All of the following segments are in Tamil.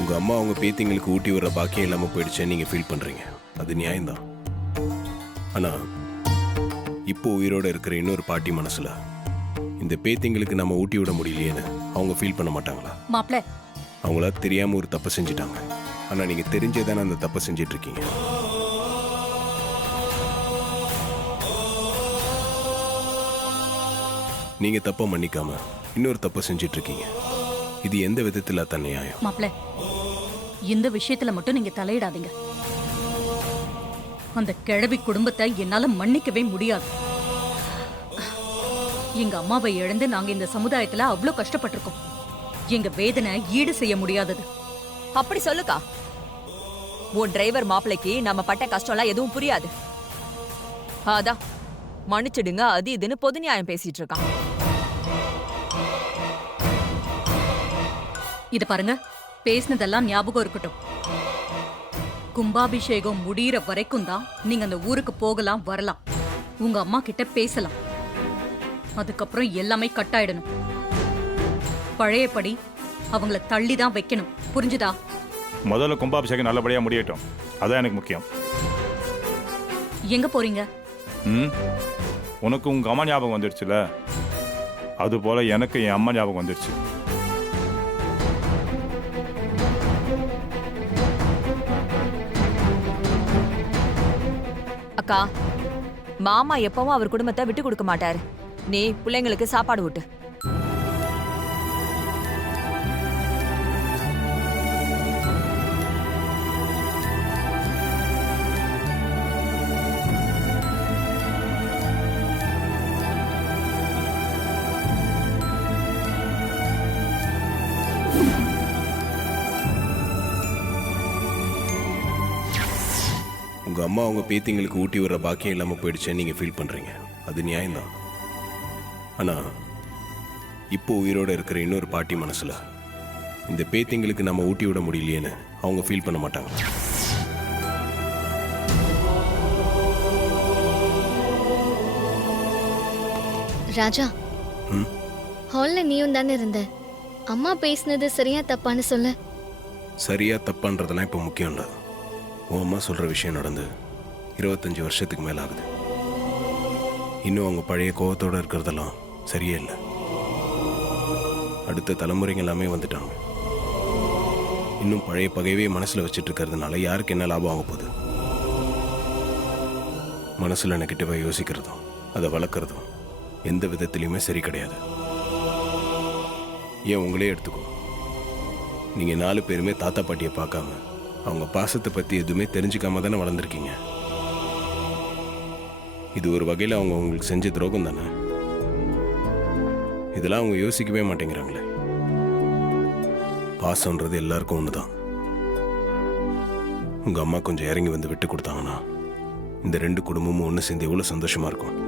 உங்கள் அம்மா அவங்க பேத்திங்களுக்கு ஊட்டி வர பாக்கியம் இல்லாமல் போயிடுச்சேன்னு நீங்கள் ஃபீல் பண்ணுறீங்க. அது நியாயம்தான். ஆனால் இப்போ உயிரோடு இருக்கிற இன்னொரு பாட்டி மனசில் இந்த பேத்திங்களுக்கு நம்ம ஊட்டி விட முடியலையேன்னு அவங்க ஃபீல் பண்ண மாட்டாங்களா? மாப்ள, அவங்களா தெரியாமல் ஒரு தப்பை செஞ்சிட்டாங்க. ஆனால் நீங்கள் தெரிஞ்சே தானே அந்த தப்பை செஞ்சிட்டு இருக்கீங்க. நீங்கள் தப்பை மன்னிக்காம இன்னொரு தப்பை செஞ்சிட்டு இருக்கீங்க. இது எந்த விதத்தில் தான் நியாயம்? மாப்ள, இந்த விஷயத்துல மட்டும் நீங்க தலையிடாதீங்க. அந்த கிழவி குடும்பத்தை என்னால மன்னிக்கவே முடியாது. எங்க அம்மாவை இழந்து நாங்க இந்த சமுதாயத்துல அவ்வளவு கஷ்டப்பட்டிருக்கோம். எங்க வேதனை ஈடு செய்ய முடியாதது. அப்படி சொல்லுக்கா. உன் டிரைவர் மாப்பிளைக்கு நம்ம பட்ட கஷ்டம்லாம் எதுவும் புரியாது. அதான் மன்னிச்சிடுங்க அது இதுன்னு பொது நியாயம் பேசிட்டு இருக்கான். இத பாருங்க, பேசினதெல்லாம் ஞாபகம் இருக்கட்டும். கும்பாபிஷேகம் முடியற வரைக்கும் தான் நீங்க அந்த ஊருக்கு போகலாம் வரலாம், உங்க அம்மா கிட்ட பேசலாம். அதுக்கப்புறம் எல்லாமே கட் ஆயிடணும். பழையபடி அவங்கள தள்ளி தான் வைக்கணும். புரிஞ்சுதா? முதல்ல கும்பாபிஷேகம் நல்லபடியா முடியட்டும், அதான் எனக்கு முக்கியம். எங்க போறீங்க? உனக்கு உங்க அம்மா ஞாபகம் வந்துடுச்சுல, அது போல எனக்கு என் அம்மா ஞாபகம் வந்துடுச்சு. அக்கா, மாமா எப்பவும் அவர் குடும்பத்தை விட்டு கொடுக்க மாட்டாரு. நீ பிள்ளைங்களுக்கு சாப்பாடு ஊட்டு. உங்கள் அம்மா அவங்க பேத்திங்களுக்கு ஊட்டி வர பாக்கியம் இல்லாமல் போயிடுச்சேன்னு நீங்கள் ஃபீல் பண்ணுறீங்க. அது நியாயம்தான். ஆனால் இப்போ உயிரோடு இருக்கிற இன்னொரு பாட்டி மனசில் இந்த பேத்திங்களுக்கு நம்ம ஊட்டி விட முடியலையேன்னு அவங்க ஃபீல் பண்ண மாட்டாங்க. ராஜா, ஹால்ல நீயும் தானே இருந்த. அம்மா பேசினது சரியா தப்பான்னு சொல்ல. சரியா தப்பான்றதெல்லாம் இப்போ முக்கியம் இல்லை. உன் அம்மா சொல்கிற விஷயம் நடந்து 25 வருஷத்துக்கு மேலே ஆகுது. இன்னும் அவங்க பழைய கோவத்தோடு இருக்கிறதெல்லாம் சரியே இல்லை. அடுத்த தலைமுறைங்க எல்லாமே வந்துட்டாங்க. இன்னும் பழைய பகைவே மனசில் வச்சுட்டு இருக்கிறதுனால யாருக்கு என்ன லாபம் ஆக போகுது? மனசில் நெகட்டிவாக யோசிக்கிறதும் அதை வளர்க்குறதும் எந்த விதத்துலையுமே சரி கிடையாது. ஏன் உங்களே எடுத்துக்கோ. நீங்கள் 4 பேருமே தாத்தா பாட்டியை பார்க்காம அவங்க பாசத்தை பற்றி எதுவுமே தெரிஞ்சுக்காம தானே வளர்ந்துருக்கீங்க. இது ஒரு வகையில் அவங்க உங்களுக்கு செஞ்ச துரோகம் தானே. இதெல்லாம் அவங்க யோசிக்கவே மாட்டேங்கிறாங்களே. பாசம்ன்றது எல்லாருக்கும் ஒன்று தான். உங்கள் அம்மா கொஞ்சம் இறங்கி வந்து விட்டு கொடுத்தாங்கன்னா இந்த 2 குடும்பமும் ஒன்று சேர்ந்து எவ்வளோ சந்தோஷமாக இருக்கும்.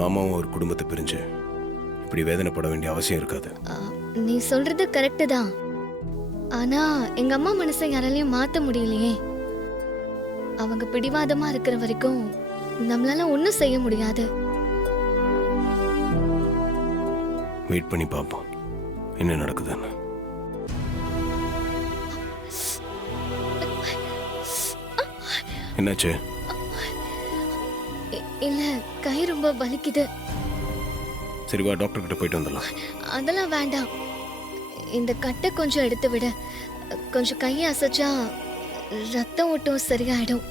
மாமாவும் ஒரு குடும்பத்தை பிரிஞ்சு இப்படி வேதனைப்பட வேண்டிய அவசியம் இருக்காது. நீ சொல்றது கரெக்டு தான். ஆனா எங்க அம்மா மனசை யாராலையும் மாத்த முடியலையே. அவங்க பிடிவாதமா இருக்கிற வரைக்கும் நம்மளால ஒன்னும் செய்ய முடியாது. வெயிட் பண்ணி பார்ப்போம் என்ன நடக்குதுன்னு. என்னாச்சு? இல்ல, கை ரொம்ப வலிக்குது. சரி வா, டாக்டர் கிட்ட போயிட்டு வந்துடலாம். அதெல்லாம் வேண்டாம். இந்த கட்டை கொஞ்சம் எடுத்து விட. கொஞ்சம் கையை அசைச்சா ரத்தம் ஓட்டம் சரியாயிடும்.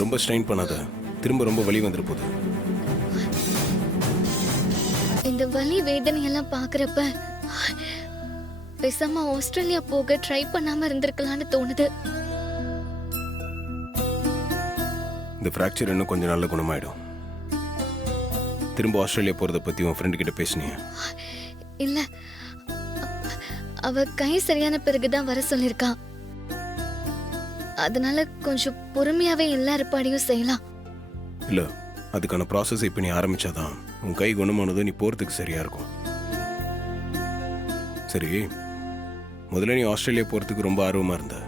ரொம்ப ஸ்ட்ரெயின் பண்ணாத, திரும்ப ரொம்ப வலி வந்துரு போகுது. இந்த வலி வேதனையெல்லாம் பாக்குறப்ப பேசாம ஆஸ்திரேலியா போக ட்ரை பண்ணாம இருந்திருக்கலாம்னு தோணுது. இந்த ஃப்ராக்சர் இன்னும் கொஞ்சம் நாள்ல குணமாயிடும். திரும்ப ஆஸ்திரேலியா போறத பத்தி உன் ஃப்ரெண்ட் கிட்ட பேசுனியா? இல்ல, அவ கை சரியான பிறகுதான் வர சொல்லிருக்கா. அதனால கொஞ்சம் பொறுமையாவே எல்லா ஏற்பாடையும் செய்யலாம். இல்லை, அதுக்கான ப்ராசஸ் இப்போ நீ ஆரம்பிச்சாதான் உன் கை குணமானதும் நீ போகிறதுக்கு சரியாக இருக்கும். சரி, முதல்ல நீ ஆஸ்திரேலியா போகிறதுக்கு ரொம்ப ஆர்வமாக இருந்த.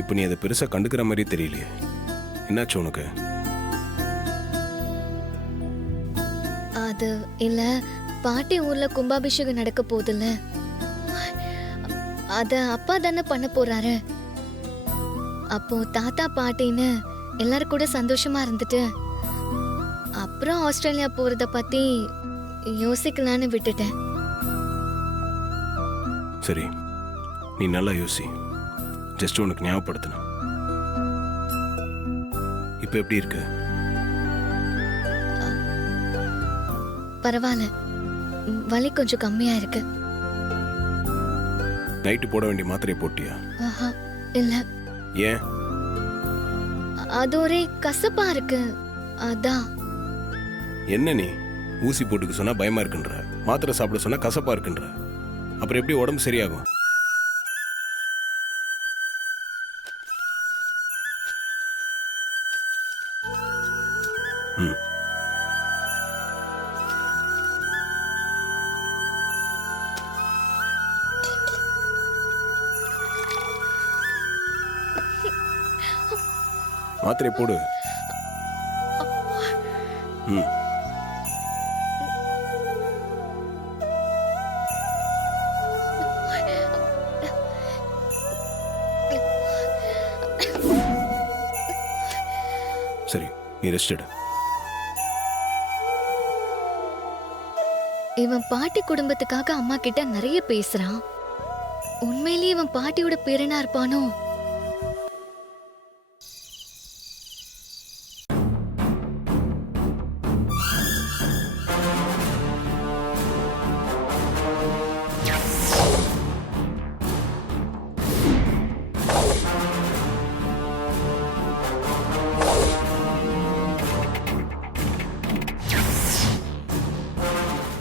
இப்போ நீ அதை பெருசாக கண்டுக்கிற மாதிரி தெரியலையே, என்னாச்சு உனக்கு? அது இல்ல, பாட்டி ஊர்ல கும்பாபிஷேகம் நடக்க போகுதுல்ல, அத அப்பா தானே பண்ண போறாரு. அப்போ தாத்தா பாட்டின்னு எல்லாரும் கூட சந்தோஷமா இருந்துட்டு அப்புறம் ஆஸ்திரேலியா போறத பத்தி யோசிக்கலான்னு விட்டுட்டேன். சரி, நீ நல்லா யோசி. ஜஸ்ட் உனக்கு ஞாபகப்படுத்தணும். இப்போ எப்படி இருக்கு? பரவாயில்ல, வலி கொஞ்சம் கம்மியா இருக்கு. நைட்டு போட வேண்டிய மாத்திரையை போட்டியா? ஆஹா, இல்ல. ஏன்? அது ஒரே கசப்பா இருக்கு, அதான். என்ன நீ ஊசி போட்டுக்க சொன்னா பயமா இருக்குன்ற, மாத்திரை சாப்பிட சொன்னா கசப்பா இருக்குன்ற, அப்புறம் எப்படி உடம்பு சரியாகும்? ம். மாத்திரை போடு. ம். சரி, நீ ரெஸ்ட் எடு. இவன் பாட்டி குடும்பத்துக்காக அம்மா கிட்ட நிறைய பேசுறான். உண்மையிலேயே இவன் பாட்டியோட பேரனா இருப்பானோ?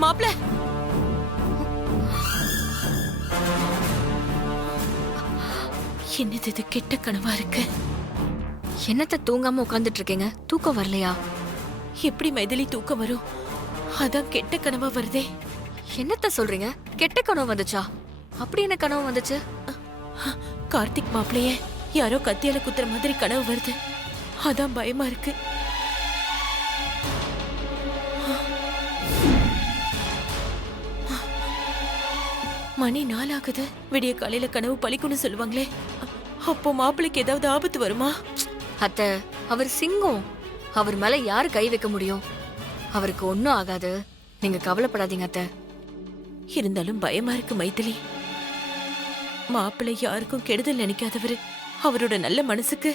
மாப்ள, என்னது இது கெட்ட கனவா இருக்கு? என்னத்த தூங்காம உட்கார்ந்துட்டு இருக்கீங்க? தூக்கம் வரலையா? எப்படி மைதிலி தூக்கம் வரும்? அதான் கெட்ட கனவா வருதே. என்னத்த சொல்றீங்க? கெட்ட கனவு வந்துச்சா? அப்படி என்ன கனவு வந்துச்சு? கார்த்திக் மாப்பிளைய யாரோ கத்தியால குத்துற மாதிரி கனவு வருது. அதான் பயமா இருக்கு. மணி 4 ஆகுது. விடிய காலையில கனவு பலிக்குன்னு சொல்லுவாங்களே, அப்போ மாப்பிளைக்கு ஏதாவது ஆபத்து வருமா? அத்த, அவர் சிங்கம். அவர் மேல யாரு கை வைக்க முடியும்? அவருக்கு ஒன்னும் ஆகாது, நீங்க கவலைப்படாதீங்க அத்த. இருந்தாலும் பயமா இருக்கு மைதிலி. மாப்பிள்ளை யாருக்கும் கெடுதல் நினைக்காதவரு. அவரோட நல்ல மனசுக்கு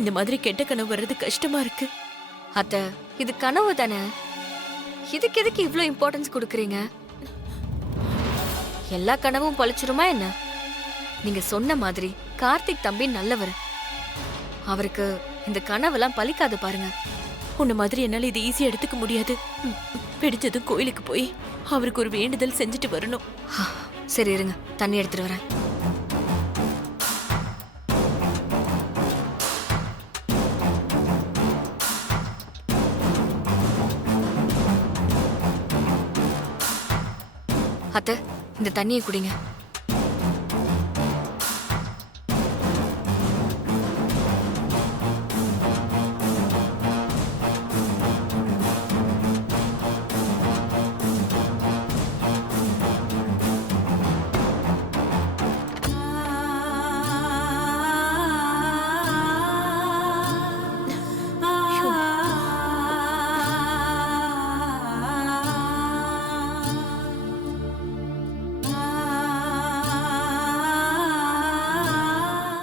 இந்த மாதிரி கெட்ட கனவு வர்றது கஷ்டமா இருக்கு. அத்த, இது கனவு தானே, இதுக்கு எதுக்கு இவ்ளோ இம்பார்ட்டன்ஸ் கொடுக்கறீங்க? எல்லா கனவும் பழிச்சிருமா என்ன? நீங்க சொன்ன மாதிரி கார்த்திக் தம்பி நல்லவர். அவருக்கு இந்த கனவெல்லாம் பலிக்காது பாருங்க. உன்ன மாதிரி என்னால இது ஈஸியா எடுத்துக்க முடியாது. பிடிச்சதும் கோயிலுக்கு போய் அவருக்கு ஒரு வேண்டுதல் செஞ்சுட்டு வரணும். சரி இருங்க, தண்ணி எடுத்துட்டு வரேன். அத்தை, இந்த தண்ணியை குடிங்க.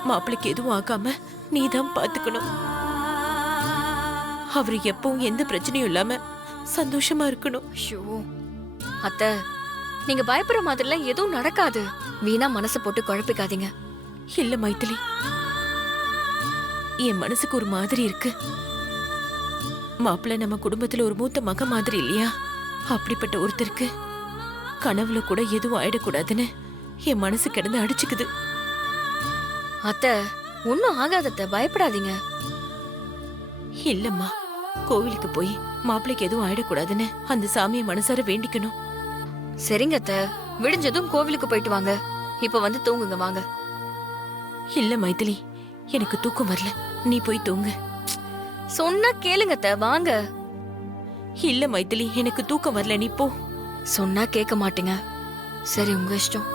மாப்பிளைக்கு எதுவும் ஆகாம நீதான் பாத்துக்கணும். அவரு எப்பவும் எந்த பிரச்சனையும் இல்லாம சந்தோஷமா இருக்கணும். ஐயோ அத்தை, நீங்க பயப்படுற மாதிரிலாம் எதுவும் நடக்காது. வீணா மனசு போட்டு குழப்பிக்காதீங்க. இல்ல மைதிலி, என் மனசுக்கு ஒரு மாதிரி இருக்கு. மாப்பிள்ளை நம்ம குடும்பத்துல ஒரு மூத்த மக மாதிரி இல்லையா? அப்படிப்பட்ட ஒருத்தருக்கு கனவுல கூட எதுவும் ஆயிடக்கூடாதுன்னு என் மனசு கிடந்து அடிச்சுக்குது. அத்தை ஒன்னும் ஆகாதத்த, பயப்படாதீங்க. இல்லம்மா, கோவிலுக்கு போய் மாப்பிள்ளைக்கு எதுவும் ஆயிடக்கூடாதுன்னு அந்த சாமியை மனசார வேண்டிக்கணும். சரிங்க அத்தை, விடிஞ்சதும் கோவிலுக்கு போயிட்டு வாங்க. இப்ப வந்து தூங்குங்க வாங்க. இல்ல மைதிலி, எனக்கு தூக்கம் வரல, நீ போய் தூங்கு. சொன்னா கேளுங்க அத்தை, வாங்க. இல்ல மைதிலி, எனக்கு தூக்கம் வரல, நீ போ. சொன்னா கேட்க மாட்டீங்க. சரி, உங்க இஷ்டம்.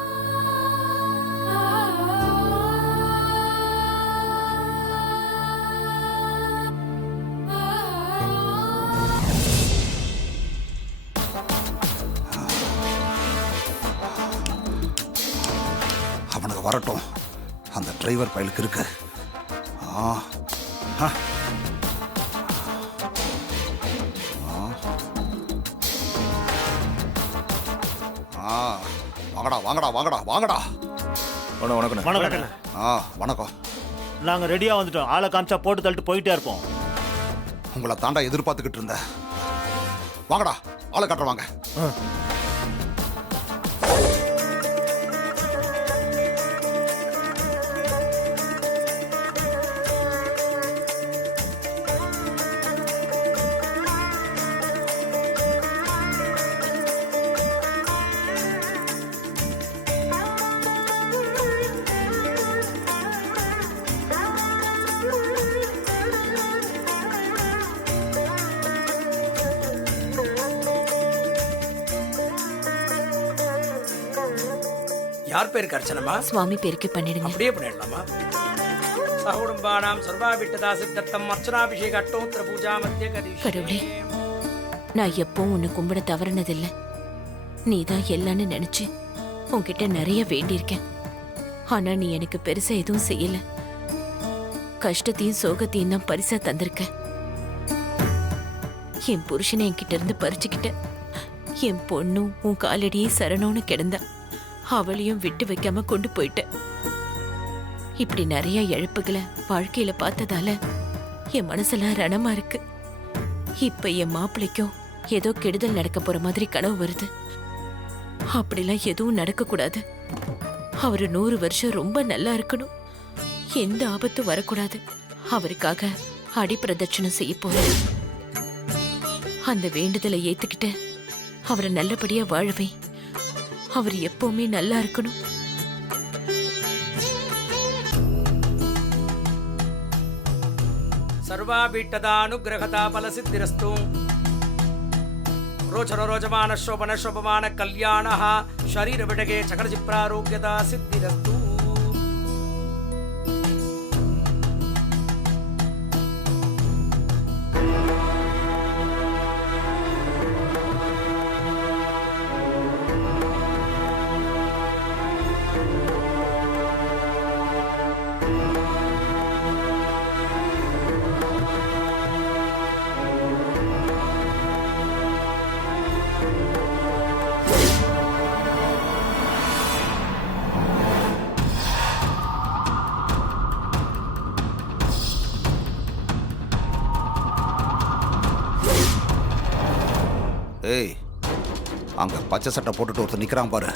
அவனுக்கு வரட்டும், அந்த டிரைவர் பயலுக்கு இருக்கு. ஆ ஆ. ஆ. வாங்கடா வாங்கடா வாங்கடா வாங்கடா. வணக்கம் வணக்கம். ஆ வணக்கம். நாங்க ரெடியா வந்துட்டோம். ஆளை காமிச்சா போட்டு தள்ளிட்டு போயிட்டே இருப்போம். உங்களை தாண்டா எதிர்பார்த்துக்கிட்டு இருந்தேன். வாங்கடா, ஆளை காட்டுற வாங்க. யார் பேருக்கு அர்ச்சனமா? சுவாமி பேருக்கு பண்ணிடுங்க. அப்படியே பண்ணிடலாமா? சகுடும்பானாம் சர்வாபிட்டதா சித்தர்த்தம் அர்ச்சனாபிஷேக அட்டோத்திர பூஜா மத்திய கரிஷ்யே. கடவுளே, நான் எப்பவும் உன்னை கும்பிட தவறுனதில்லை. நீதான் எல்லான்னு நினைச்சு உன்கிட்ட நிறைய வேண்டியிருக்கேன். ஆனா நீ எனக்கு பெருசா எதுவும் செய்யல. கஷ்டத்தையும் சோகத்தையும் தான் பரிசா தந்திருக்க. என் புருஷனை என்கிட்ட இருந்து பறிச்சுக்கிட்ட. என் பொண்ணும் உன் காலடியே சரணோன்னு கிடந்தா. அவளையும் விட்டு வைக்காம கொண்டு போயிட்ட. இப்படி நிறைய இழப்புகளை வாழ்க்கையில பார்த்ததால என் மனசெல்லாம் ரணமா இருக்கு. இப்ப என் மாப்பிள்ளைக்கும் ஏதோ கெடுதல் நடக்க போற மாதிரி கனவு வருது. அப்படிலாம் எதுவும் நடக்க கூடாது. அவரு 100 வருஷம் ரொம்ப நல்லா இருக்கணும். எந்த ஆபத்தும் வரக்கூடாது. அவருக்காக அடிப்பிரதட்சணம் செய்ய போறேன். அந்த வேண்டுதலை ஏத்துக்கிட்டு அவரை நல்லபடியா வாழவே. அவர் எப்பவுமே நல்லா இருக்கணும். சர்வாபீட்டதானுகிரகதா பலசித்திரஸ்து. ரோச்சர ரோஜமான சோபன சோபமான கல்யாணः ஷரீர விடகே சகலஜி பிராரோக்யதா சித்திரஸ்து. ஏய், அங்க பச்சை சட்டை போட்டுட்டு ஒருத்தர் நிக்கிறான் பாரு.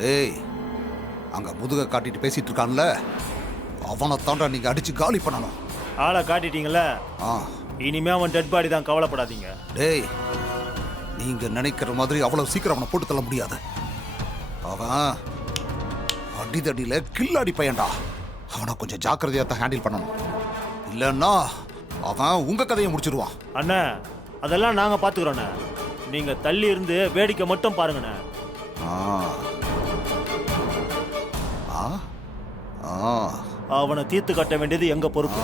டேய், அங்க முதுக காட்டிட்டு பேசிட்டு இருக்கான்ல, அவனை தாண்டா நீங்க அடிச்சு காலி பண்ணணும். ஆளை காட்டிட்டீங்கல்ல, இனிமே அவன் டெட் பாடி தான், கவலைப்படாதீங்க. டேய், நீங்க நினைக்கிற மாதிரி அவ்வளவு சீக்கிரம் அவனை போட்டு தள்ள முடியாது. அவன் அடிதடியில கில்லாடி பையன்டா. அவனை கொஞ்சம் ஜாக்கிரதையா தான் ஹேண்டில் பண்ணணும். இல்லைன்னா அவன் உங்க கதையை முடிச்சிருவான். அண்ணா, அதெல்லாம் நாங்க பாத்துக்கிறோண்ணே. நீங்க தள்ளி இருந்து வேடிக்கை மட்டும் பாருங்கண்ணே. அவனை தீர்த்து கட்ட வேண்டியது எங்க பொறுப்பு.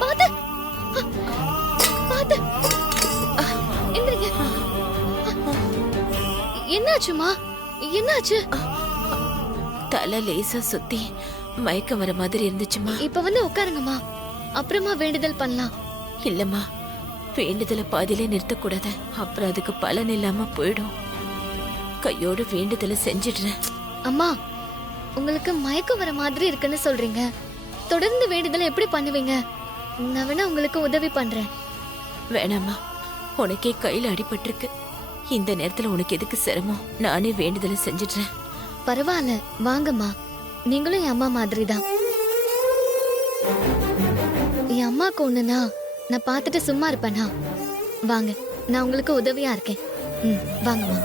பாத்து பாத்து எந்திரிங்க. என்னாச்சுமா? என்னாச்சு? தலை லேசா சுத்தி மயக்கம் வர மாதிரி இருந்துச்சுமா. இப்ப வந்து உட்காருங்கம்மா, அப்புறமா வேண்டுதல் பண்ணலாம். இல்லம்மா, வேண்டுதலை பாதியிலே நிறுத்தக்கூடாது, அப்புறம் அதுக்கு பலன் இல்லாம போயிடும். கையோட வேண்டுதலை செஞ்சிடுறேன். அம்மா, உங்களுக்கு மயக்கம் வர மாதிரி இருக்குன்னு சொல்றீங்க, தொடர்ந்து வேண்டுதலை எப்படி பண்ணுவீங்க? நான் வேணா உங்களுக்கு உதவி பண்றேன். வேணாம்மா, உனக்கே கையில அடிபட்டிருக்கு, இந்த நேரத்துல உனக்கு எதுக்கு சிரமம்? நானே வேண்டுதலை செஞ்சிடுறேன். பரவாயில்ல, வாங்கம்மா, நீங்களும் என் அம்மா மாதிரி தான். என் அம்மாக்கு ஒண்ணுனா நான் பார்த்துட்டு சும்மா இருப்பேனா? வாங்க, நான் உங்களுக்கு உதவியா இருக்கேன். வாங்கம்மா.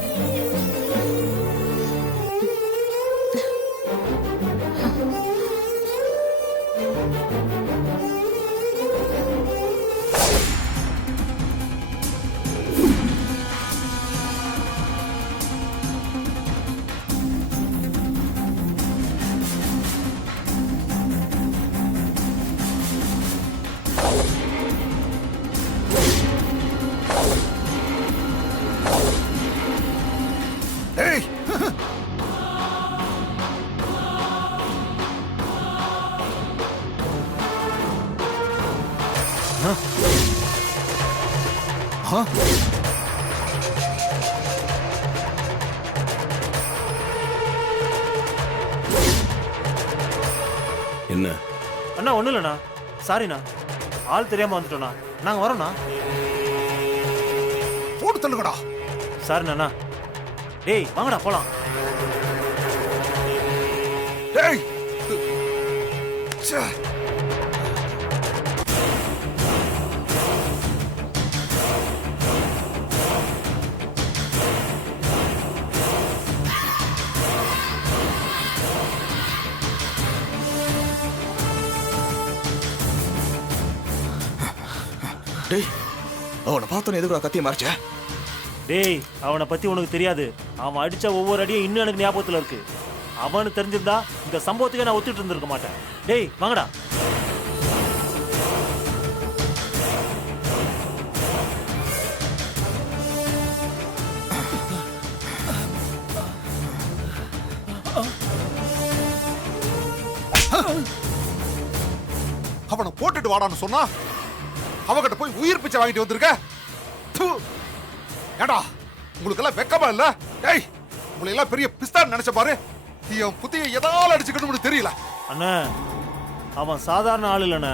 என்ன அண்ணா? ஒன்றும் இல்லைண்ணா, சாரிண்ணா, ஆள் தெரியாம வந்துட்டோண்ணா, நாங்கள் வரோண்ணா. போட்டு தள்ளுங்கடா. சாரிண்ணா. டேய் வாங்கடா போலாம். டேய் டேய், அவனை பார்த்தோன்னு எதுக்குடா கத்திய மறைச்ச? டேய், அவனை பத்தி உனக்கு தெரியாது. அவன் அடிச்ச ஒவ்வொரு அடியும் இன்னும் எனக்கு ஞாபகத்துல இருக்கு. அவனு தெரிஞ்சிருந்தா இந்த சம்பவத்துக்கே நான் ஒத்துட்டு இருந்திருக்க மாட்டேன். டேய் வாங்கடா. போட்டுட்டு வாடான்னு சொன்னா அவகிட்ட போய் உயிர் பிச்சை வாங்கிட்டு வந்திருக்க. தூ. ஏடா உங்களுக்கு எல்லாம் வெக்கமா இல்ல? டேய் உங்களை எல்லாம் பெரிய பிஸ்தான் நினைச்ச பாரு. என் புத்தியை எதால அடிச்சுக்கணும்னு தெரியல. அண்ணா அவன் சாதாரண ஆள் இல்லைண்ணே.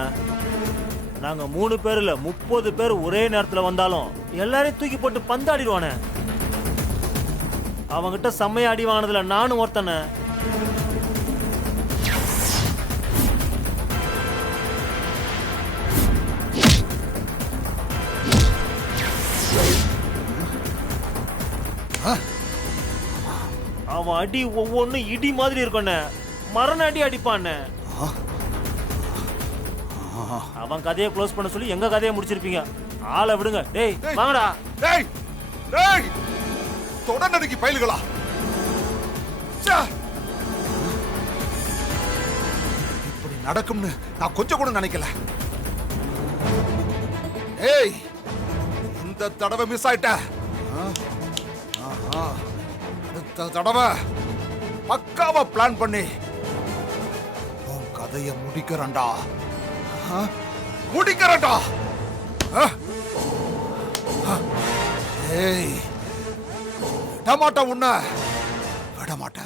நாங்க 3 பேர் இல்ல 30 பேர் ஒரே நேரத்துல வந்தாலும் எல்லாரையும் தூக்கி போட்டு பந்தாடிடுவானே. அவங்கிட்ட செம்மையா அடி வாங்கினதுல நானும் ஒருத்தனே. அவன் அடி ஒவ்வொன்னும் இடி மாதிரி இருக்கும்ண்ணே. மரண அடி அடிப்பான்னு. அவன் கதையை க்ளோஸ் பண்ண சொல்லி எங்க கதையை முடிச்சிருப்பீங்க. ஆளை விடுங்க. டேய் வாங்கடா. டேய் டேய் தொடர்ந்து பயிலுகளா. இப்படி நடக்கும்னு நான் கொஞ்சம் கூட நினைக்கல. ஏய் இந்த தடவை மிஸ் ஆயிட்ட. அடுத்த தடவை பக்காவா பிளான் பண்ணி உன் கதையை முடிக்கிறேன்டா. முடிக்கிறேன்டா. ஏய் விடமாட்டேன் உன்னை விடமாட்டேன்.